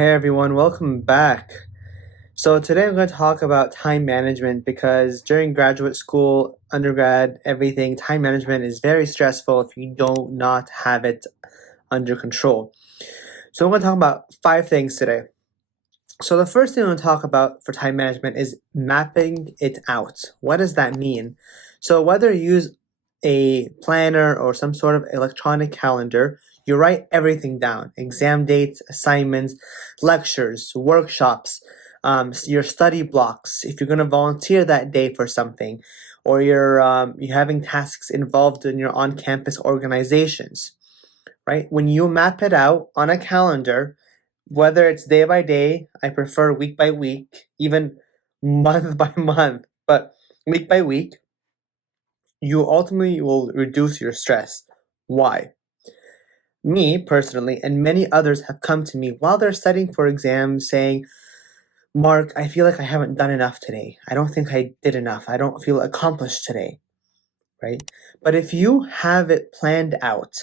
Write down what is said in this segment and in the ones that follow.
Hey everyone, welcome back. So today I'm going to talk about time management because during graduate school, undergrad, everything, time management is very stressful if you do not have it under control. So I'm going to talk about 5 things today. So the first thing I'm going to talk about for time management is mapping it out. What does that mean? So whether you use a planner or some sort of electronic calendar, you write everything down: exam dates, assignments, lectures, workshops, your study blocks. If you're going to volunteer that day for something, or you're having tasks involved in your on-campus organizations, right? When you map it out on a calendar, whether it's day by day, I prefer week by week, even month by month, but week by week, you ultimately will reduce your stress. Why? Me personally, and many others have come to me while they're studying for exams saying, Mark, I feel like I haven't done enough today. I don't think I did enough. I don't feel accomplished today, right? But if you have it planned out,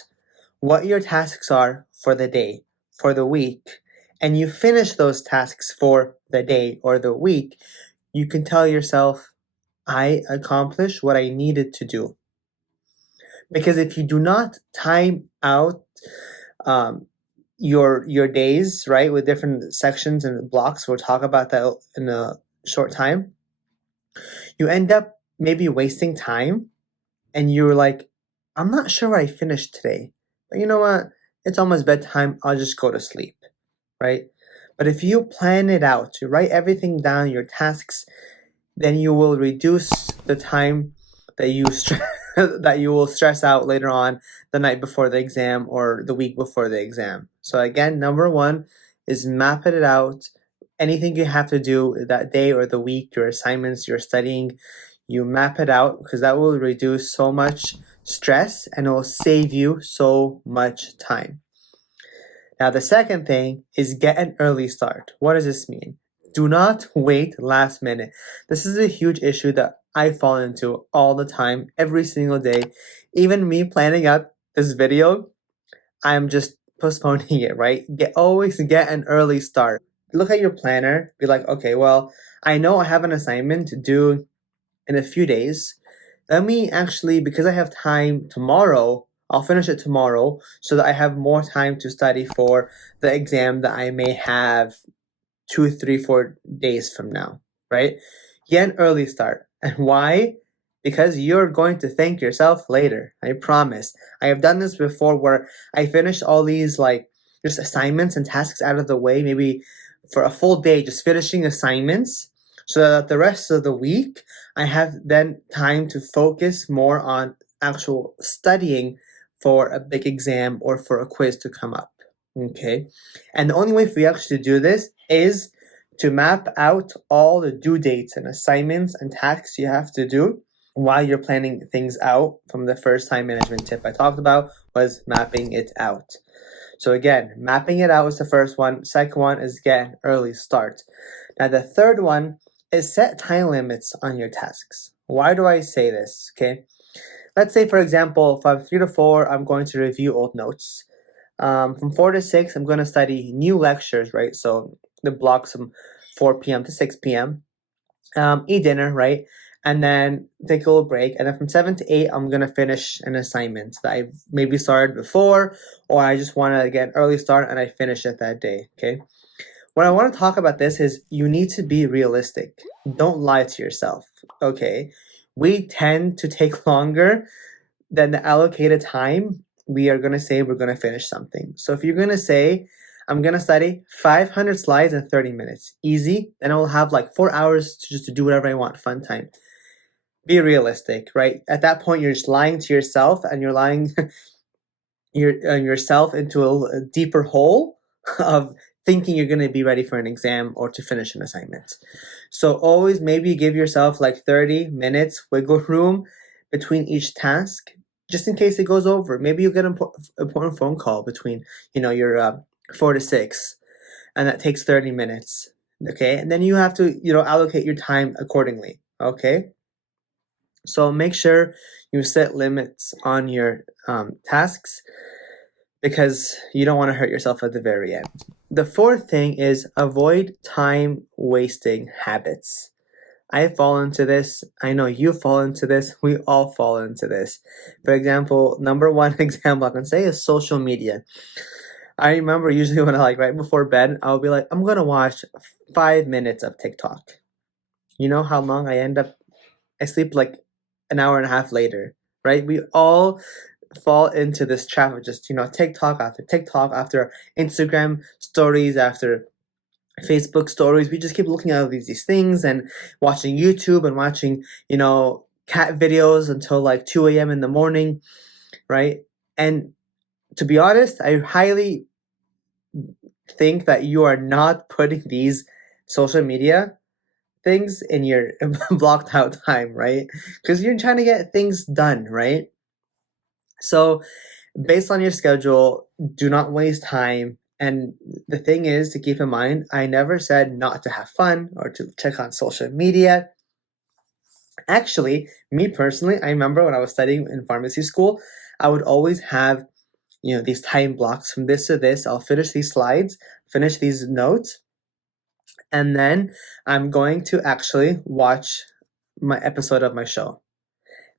what your tasks are for the day, for the week, and you finish those tasks for the day or the week, you can tell yourself, I accomplished what I needed to do. Because if you do not time out your days, right, with different sections and blocks, we'll talk about that in a short time, you end up maybe wasting time and you're like, I'm not sure what I finished today. But you know what? It's almost bedtime. I'll just go to sleep, right? But if you plan it out, you write everything down, your tasks, then you will reduce the time that you that you will stress out later on the night before the exam or the week before the exam. So again, number one is map it out. Anything you have to do that day or the week, your assignments, your studying, you map it out because that will reduce so much stress and it will save you so much time. Now, the second thing is get an early start. What does this mean? Do not wait last minute. This is a huge issue that I fall into all the time, every single day. Even me planning out this video, I'm just postponing it, right? Always get an early start. Look at your planner, be like, okay, well, I know I have an assignment to do in a few days. Let me actually, because I have time tomorrow, I'll finish it tomorrow so that I have more time to study for the exam that I may have 2, 3, 4 days from now, right? Get an early start. And why? Because you're going to thank yourself later. I promise. I have done this before where I finished all these just assignments and tasks out of the way, maybe for a full day, just finishing assignments so that the rest of the week I have then time to focus more on actual studying for a big exam or for a quiz to come up. Okay. And the only way for you actually to do this is to map out all the due dates and assignments and tasks you have to do while you're planning things out. From the first time management tip I talked about was mapping it out. So again, mapping it out was the first one. Second one is get an early start. Now the third one is set time limits on your tasks. Why do I say this? Okay. Let's say, for example, from 3 to 4, I'm going to review old notes. From 4 to 6, I'm going to study new lectures, right? So the blocks from 4 p.m. to 6 p.m. Eat dinner, right? And then take a little break. And then from 7 to 8, I'm going to finish an assignment that I maybe started before, or I just want to get an early start and I finish it that day, okay? What I want to talk about this is you need to be realistic. Don't lie to yourself, okay? We tend to take longer than the allocated time we are going to say we're going to finish something. So if you're going to say, I'm going to study 500 slides in 30 minutes, easy, then I will have 4 hours to do whatever I want, fun time. Be realistic, right? At that point, you're just lying to yourself and you're lying yourself into a deeper hole of thinking you're going to be ready for an exam or to finish an assignment. So always maybe give yourself 30 minutes wiggle room between each task, just in case it goes over. Maybe you get an important phone call between, your 4 to 6, and that takes 30 minutes. Okay. And then you have to, allocate your time accordingly. Okay. So make sure you set limits on your tasks because you don't want to hurt yourself at the very end. the fourth thing is avoid time wasting habits. I fall into this. I know you fall into this. We all fall into this. For example, number one example I can say is social media. I remember usually when right before bed, I'll be like, I'm gonna watch 5 minutes of TikTok. You know how long I end up? I sleep like an hour and a half later, right? We all fall into this trap of just, TikTok after Instagram stories, after Facebook stories. We just keep looking at these things and watching YouTube and watching, cat videos until like 2 a.m. in the morning, right? And to be honest, I highly think that you are not putting these social media things in your blocked out time, right? Because you're trying to get things done, right? So, based on your schedule, do not waste time. And the thing is to keep in mind, I never said not to have fun or to check on social media. Actually, me personally, I remember when I was studying in pharmacy school, I would always have, these time blocks from this to this. I'll finish these slides, finish these notes, and then I'm going to actually watch my episode of my show.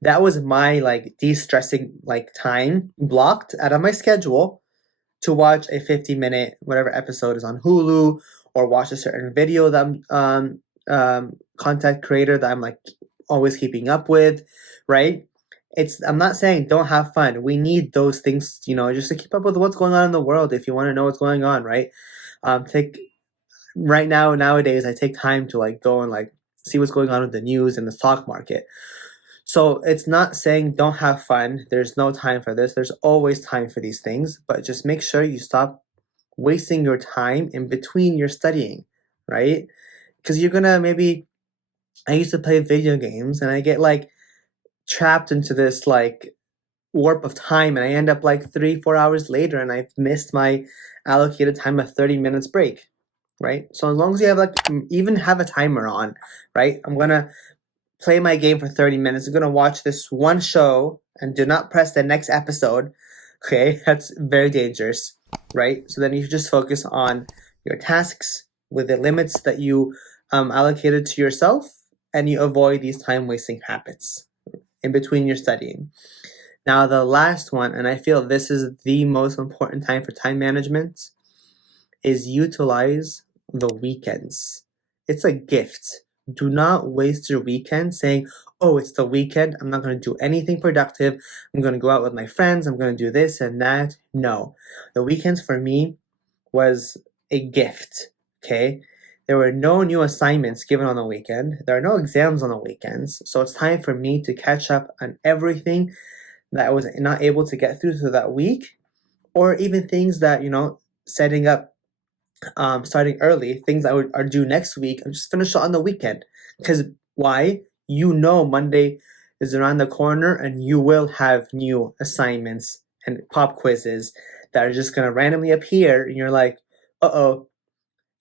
That was my like de-stressing like time blocked out of my schedule to watch a 50-minute whatever episode is on Hulu, or watch a certain video that content creator that I'm like always keeping up with, right? I'm not saying don't have fun. We need those things, just to keep up with what's going on in the world. If you want to know what's going on, right? Take right now nowadays I take time to like go and like see what's going on with the news and the stock market. So it's not saying don't have fun. There's no time for this. There's always time for these things, but just make sure you stop wasting your time in between your studying, right? Because you're gonna I used to play video games and I get like trapped into this like warp of time, and I end up like 3-4 hours later and I've missed my allocated time of 30 minutes break, right? So as long as you have even have a timer on, right? I'm gonna play my game for 30 minutes. I'm gonna watch this one show and do not press the next episode. Okay, that's very dangerous, right? So then you just focus on your tasks with the limits that you allocated to yourself, and you avoid these time wasting habits in between your studying. Now, the last one, and I feel this is the most important time for time management, is utilize the weekends. It's a gift. Do not waste your weekend saying, oh, it's the weekend. I'm not going to do anything productive. I'm going to go out with my friends. I'm going to do this and that. No. The weekends for me was a gift. Okay. There were no new assignments given on the weekend. There are no exams on the weekends. So it's time for me to catch up on everything that I was not able to get through that week, or even things that, setting up starting early, things that are due next week, and just finish it on the weekend. Because why? Monday is around the corner and you will have new assignments and pop quizzes that are just going to randomly appear, and you're like, uh-oh,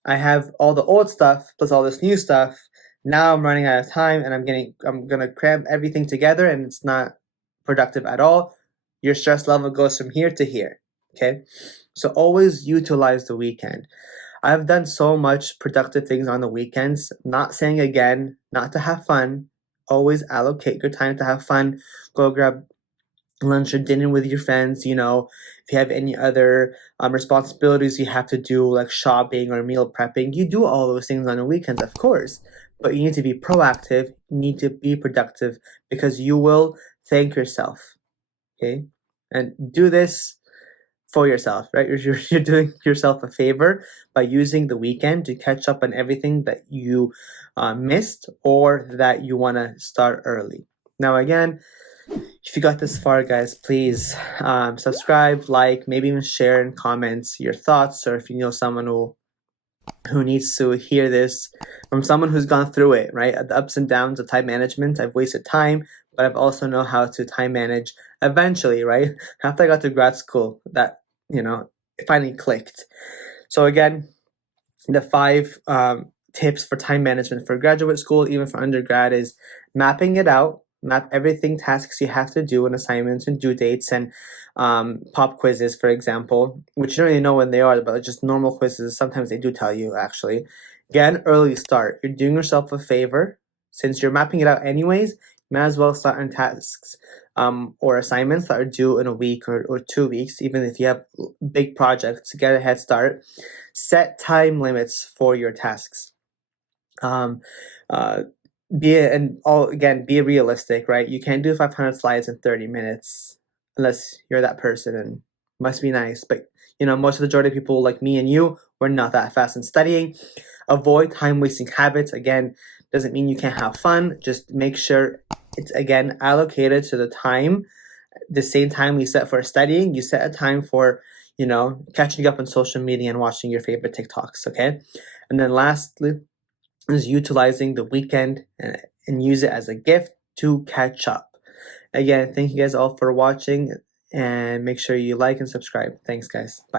I have all the old stuff plus all this new stuff. Now I'm running out of time and I'm going to cram everything together and it's not productive at all. Your stress level goes from here to here. Okay? So always utilize the weekend. I've done so much productive things on the weekends. Not saying again, not to have fun. Always allocate your time to have fun. Go grab lunch or dinner with your friends. If you have any other responsibilities you have to do, like shopping or meal prepping, you do all those things on the weekends, of course. But you need to be proactive. You need to be productive, because you will thank yourself. Okay? And do this for yourself, right? You're doing yourself a favor by using the weekend to catch up on everything that you missed or that you want to start early. Now, again, if you got this far, guys, please subscribe, like, maybe even share in comments your thoughts, or if you know someone who needs to hear this from someone who's gone through it, right? The ups and downs of time management. I've wasted time, but I've also know how to time manage eventually, right? After I got to grad school, that, it finally clicked. So again, the 5 tips for time management for graduate school, even for undergrad, is mapping it out, map everything, tasks you have to do, and assignments and due dates and pop quizzes, for example, which you don't really know when they are, but just normal quizzes. Sometimes they do tell you, actually. Get an early start. You're doing yourself a favor. Since you're mapping it out anyways, you might as well start on tasks or assignments that are due in a week or 2 weeks, even if you have big projects. Get a head start. Set time limits for your tasks. Be realistic, right? You can't do 500 slides in 30 minutes unless you're that person, and must be nice. But most of the majority of people like me and you, we're not that fast in studying. Avoid time wasting habits. Again, doesn't mean you can't have fun. Just make sure it's again allocated to the same time you set for studying. You set a time for catching up on social media and watching your favorite TikToks. Okay, and then lastly is utilizing the weekend and use it as a gift to catch up. Again, thank you guys all for watching, and make sure you like and subscribe. Thanks, guys. Bye.